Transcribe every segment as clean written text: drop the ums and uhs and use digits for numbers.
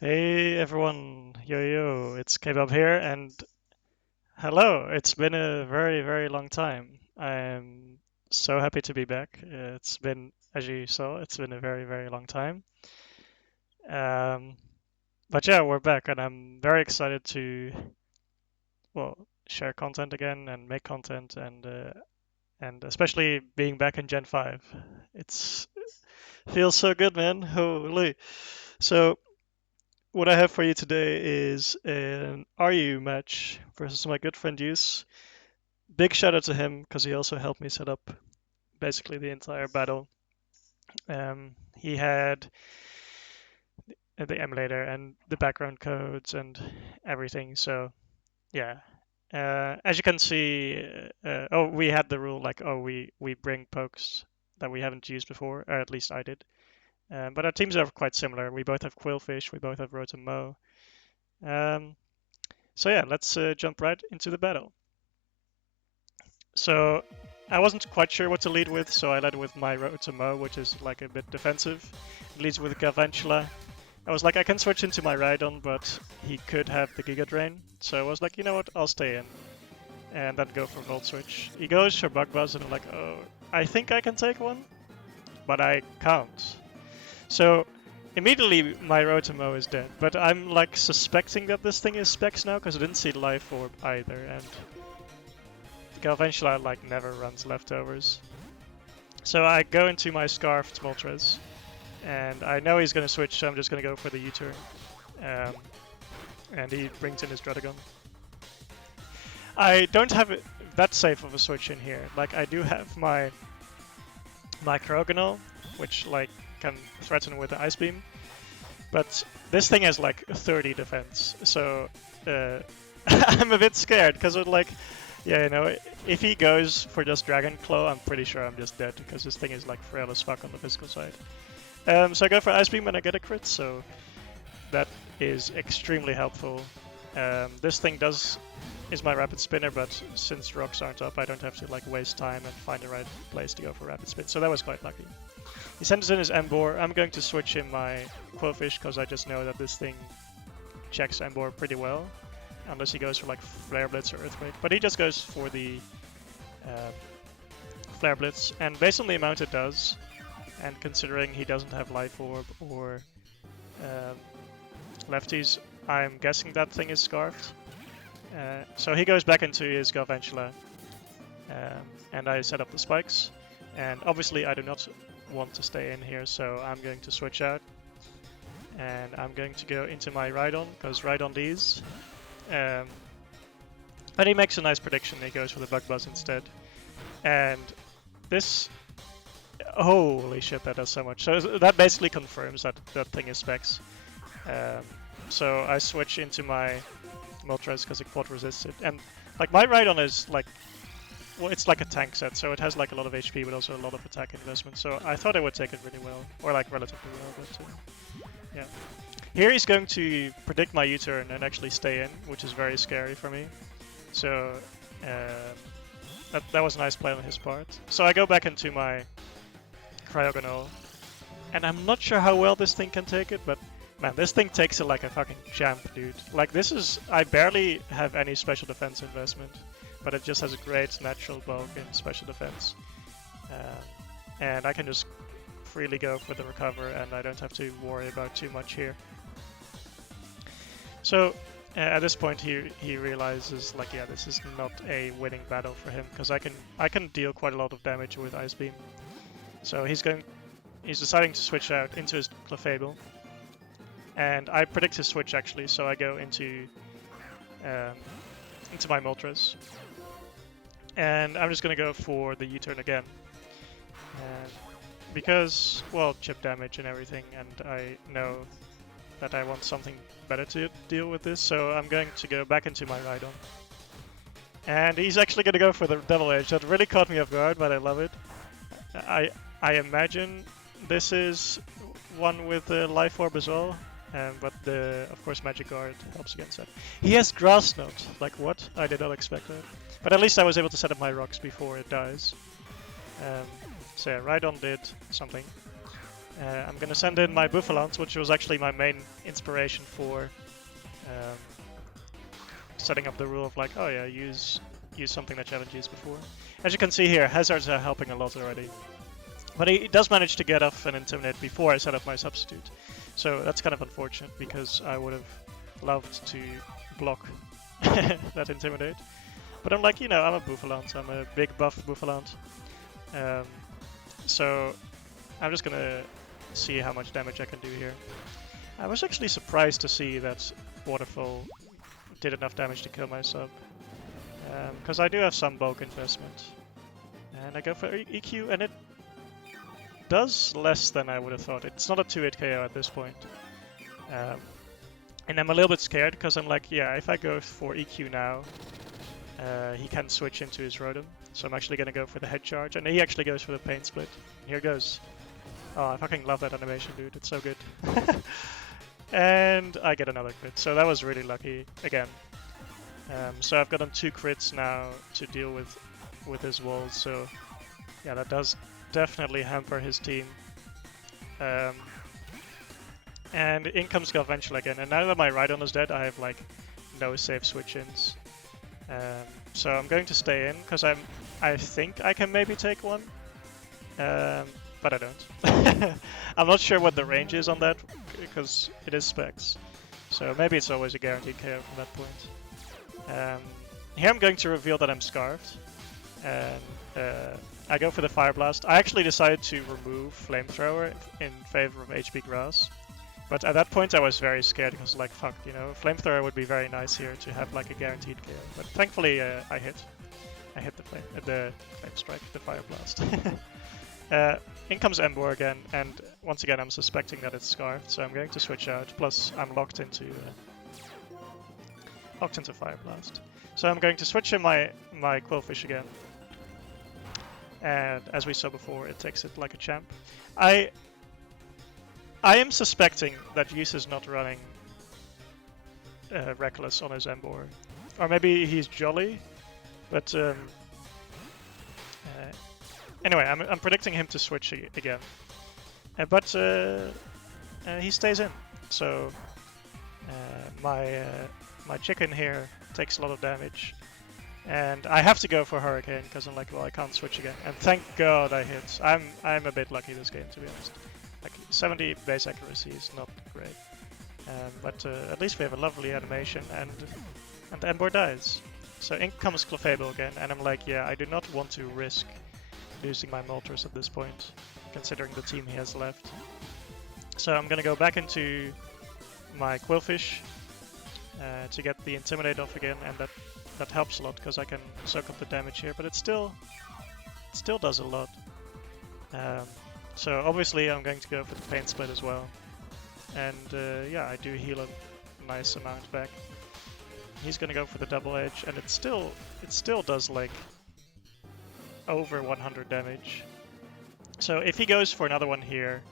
Hey everyone, yo, it's Kebab here, and hello. It's been a very long time. I'm so happy to be back. It's been, as you saw, it's been a very long time. Um, but yeah, we're back, and I'm very excited to, well, share content again and make content, and especially being back in Gen 5. It's feels so good, man. Holy. So what I have for you today is an RU match versus my good friend Yused. Big shout out to him because he also helped me set up basically the entire battle. He had the emulator and the background codes and everything. So yeah, as you can see, oh, we had the rule like, oh, we bring pokes that we haven't used before, or at least I did. But our teams are quite similar. We both have Quillfish, we both have Rotom. Um, so yeah, let's jump right into the battle. So I wasn't quite sure what to lead with, so I led with my Rotom, which is like a bit defensive. It leads with Galvantula. I was like, I can switch into my Rhydon, but he could have the Giga Drain. So I was like, you know what, I'll stay in. And then go for Volt Switch. He goes for Bug Buzz, and I'm like, oh, I think I can take one, but I can't. So immediately my Rotom is dead, but I'm like suspecting that this thing is Specs now, because I didn't see Life Orb either, and Galvantula like never runs leftovers. So I go into my Scarfed Moltres, and I know he's going to switch, so I'm just going to go for the U-turn. And he brings in his Druddigon. I don't have it that safe of a switch in here. Like, I do have my Krogonal, which like can threaten with the Ice Beam, but this thing has like 30 defense, so I'm a bit scared because it like, yeah, you know, if he goes for just Dragon Claw, I'm pretty sure I'm just dead because this thing is like frail as fuck on the physical side. So I go for Ice Beam and I get a crit, so that is extremely helpful. This thing is my Rapid Spinner, but since rocks aren't up, I don't have to like waste time and find the right place to go for Rapid Spin, so that was quite lucky. He sends in his Emboar. I'm going to switch in my Quillfish because I just know that this thing checks Emboar pretty well, unless he goes for like Flare Blitz or Earthquake. But he just goes for the Flare Blitz, and based on the amount it does, and considering he doesn't have Life Orb or lefties, I'm guessing that thing is Scarfed. So he goes back into his Galvantula, and I set up the spikes. And obviously I do not want to stay in here, so I'm going to switch out. And I'm going to go into my Rhydon, because Rhydon these. But he makes a nice prediction, he goes for the Bug Buzz instead. And this... Holy shit, that does so much. So that basically confirms that that thing is Specs. So I switch into my Moltres because it quad resists it. And like my Rhydon is like, well, it's like a tank set, so it has like a lot of HP but also a lot of attack investment. So I thought it would take it really well, or like relatively well, but yeah. Here he's going to predict my U-turn and actually stay in, which is very scary for me. So that was a nice play on his part. So I go back into my Cryogonal, and I'm not sure how well this thing can take it, but man, this thing takes it like a fucking champ, dude. Like this is, I barely have any special defense investment, but it just has a great natural bulk in special defense. And I can just freely go for the recover, and I don't have to worry about too much here. So at this point he realizes like, yeah, this is not a winning battle for him, because I can deal quite a lot of damage with Ice Beam. So he's deciding to switch out into his Clefable. And I predict his switch actually, so I go into my Moltres. And I'm just gonna go for the U-turn again. Because, well, chip damage and everything, and I know that I want something better to deal with this, so I'm going to go back into my Rhydon. And he's actually gonna go for the Double Edge. That really caught me off guard, but I love it. I imagine this is one with the Life Orb as well. but of course Magic Guard helps against that. He has Grass Knot. Like what? I did not expect that. But at least I was able to set up my rocks before it dies. Um, so yeah, Rhydon did something. I'm gonna send in my Buffalant, which was actually my main inspiration for setting up the rule of like, oh yeah, use something that you haven't used before. As you can see here, Hazards are helping a lot already. But he does manage to get off an Intimidate before I set up my substitute. So that's kind of unfortunate because I would have loved to block that Intimidate. But I'm like, you know, I'm a Buffalant, I'm a big buff Buffalant. So I'm just gonna see how much damage I can do here. I was actually surprised to see that Waterfall did enough damage to kill my sub. Because I do have some bulk investment. And I go for EQ, and it does less than I would have thought. It's not a 2-hit KO at this point. And I'm a little bit scared because I'm like, yeah, if I go for EQ now, he can switch into his Rotom. So I'm actually going to go for the head charge, and he actually goes for the pain split. Here goes. Oh, I fucking love that animation, dude. It's so good. And I get another crit. So that was really lucky again. So I've gotten 2 crits now to deal with his walls. So yeah, that does definitely hamper his team. And in comes Galvantula again. And now that my Rhydon is dead, I have like no safe switch-ins. So I'm going to stay in because I think I can maybe take one. But I don't. I'm not sure what the range is on that because it is specs. So maybe it's always a guaranteed KO from that point. Here I'm going to reveal that I'm Scarfed. And I go for the Fire Blast. I actually decided to remove Flamethrower in favor of HP Grass. But at that point I was very scared because like, fuck, you know, Flamethrower would be very nice here to have like a guaranteed KO. But thankfully I hit the Flame Strike, the Fire Blast. In comes Emboar again, and once again I'm suspecting that it's Scarfed, so I'm going to switch out, plus I'm locked into Fire Blast. So I'm going to switch in my Quillfish again. And as we saw before, it takes it like a champ. I am suspecting that Yused is not running Reckless on his Emboar. Or maybe he's Jolly, but anyway, I'm predicting him to switch again. But he stays in, so my chicken here takes a lot of damage. And I have to go for Hurricane because I'm like, well, I can't switch again. And thank God I hit. I'm a bit lucky this game, to be honest. Like 70 base accuracy is not great, but at least we have a lovely animation, and Emboar dies. So in comes Clefable again, and I'm like, yeah, I do not want to risk losing my Moltres at this point, considering the team he has left. So I'm gonna go back into my Quillfish to get the Intimidate off again, and that helps a lot because I can soak up the damage here, but it still does a lot. So obviously I'm going to go for the Pain Split as well, and yeah, I do heal a nice amount back. He's gonna go for the Double Edge, and it still does like over 100 damage. So if he goes for another one here,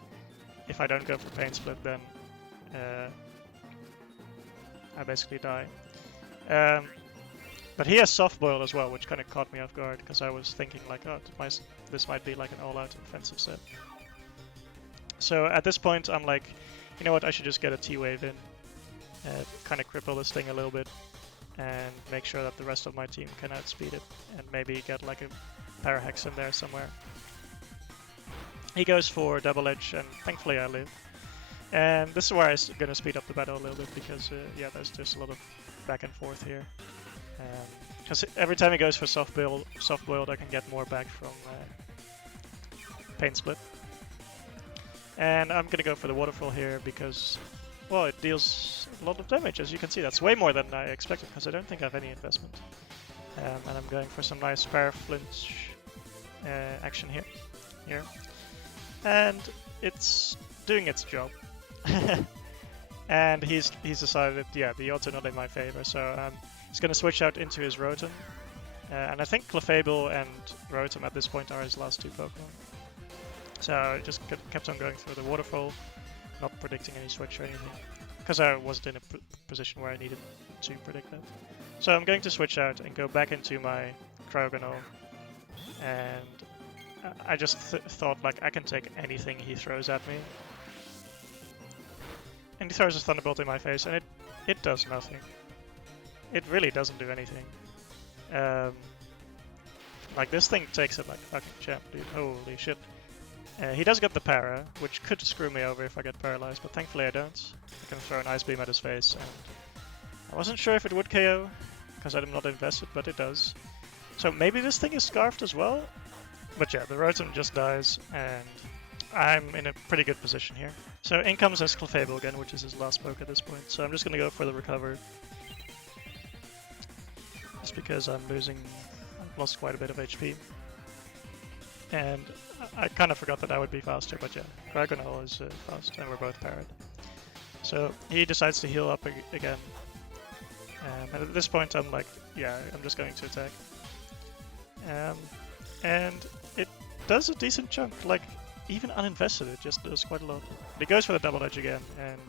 if I don't go for Pain Split, then I basically die. But he has Soft Boiled as well, which kind of caught me off guard, because I was thinking like, oh, this might be like an all-out offensive set. So at this point, I'm like, you know what, I should just get a T-Wave in, kind of cripple this thing a little bit, and make sure that the rest of my team can outspeed it, and maybe get like a Parahex in there somewhere. He goes for Double Edge, and thankfully I live. And this is where I'm going to speed up the battle a little bit, because yeah, there's just a lot of back and forth here. Because every time he goes for soft boiled, I can get more back from Pain Split. And I'm gonna go for the Waterfall here because, well, it deals a lot of damage, as you can see. That's way more than I expected, because I don't think I have any investment. And I'm going for some nice Paraflinch action here. And it's doing its job. And he's decided, yeah, the odds are not in my favor, so he's going to switch out into his Rotom. And I think Clefable and Rotom at this point are his last two Pokemon. So I just kept on going through the Waterfall, not predicting any switch or anything. because I wasn't in a position where I needed to predict that. So I'm going to switch out and go back into my Cryogonal, and I just thought like I can take anything he throws at me. And he throws a Thunderbolt in my face, and it does nothing. It really doesn't do anything. Um, like this thing takes it like fucking champ, dude. Holy shit. He does get the para, which could screw me over if I get paralyzed, but thankfully I don't. I can throw an Ice Beam at his face, and I wasn't sure if it would KO, because I'm not invested, but it does. So maybe this thing is scarfed as well? But yeah, the Rotom just dies, and I'm in a pretty good position here. So in comes his Clefable again, which is his last poke at this point, so I'm just gonna go for the recover. Just because I've lost quite a bit of HP. And I kind of forgot that I would be faster, but yeah, Cryogonal is fast, and we're both parried. So he decides to heal up again. And at this point I'm like, yeah, I'm just going to attack. And it does a decent chunk, like even uninvested it just does quite a lot. But he goes for the double edge again, and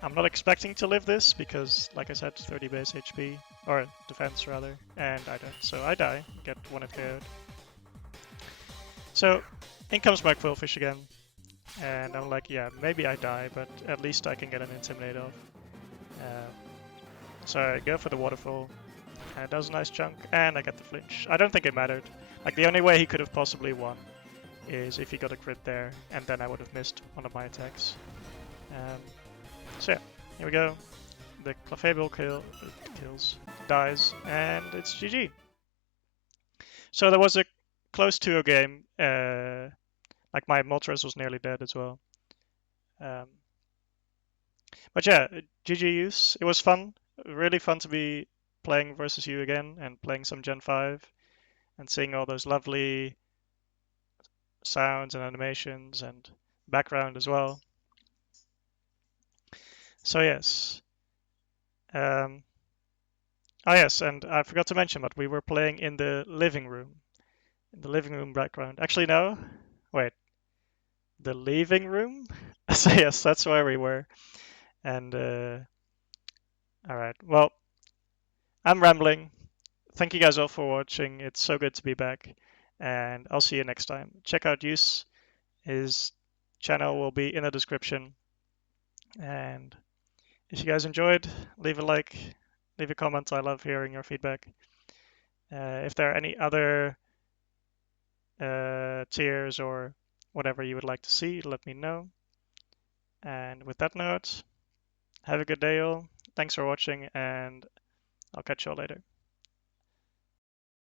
I'm not expecting to live this because, like I said, 30 base HP, or defense rather, and I don't. So I die, get one hit KO'd. So in comes my Quillfish again, and I'm like, yeah, maybe I die, but at least I can get an Intimidate off. So I go for the Waterfall, and it does a nice chunk, and I get the flinch. I don't think it mattered. Like, the only way he could have possibly won is if he got a crit there, and then I would have missed one of my attacks. So yeah, here we go. The Clefable dies, and it's GG. So there was a close 2-0 game. Like my Moltres was nearly dead as well. But yeah, GG Yused. It was fun. Really fun to be playing versus you again and playing some Gen 5 and seeing all those lovely sounds and animations and background as well. So yes. Oh yes, and I forgot to mention, but we were playing in the living room. In the living room background. Actually, no. Wait. The leaving room? So yes, that's where we were. And alright. Well, I'm rambling. Thank you guys all for watching. It's so good to be back. And I'll see you next time. Check out Yused. His channel will be in the description. And if you guys enjoyed, leave a like, leave a comment. I love hearing your feedback. If there are any other tiers or whatever you would like to see, let me know. And with that note, have a good day all. Thanks for watching, and I'll catch you all later.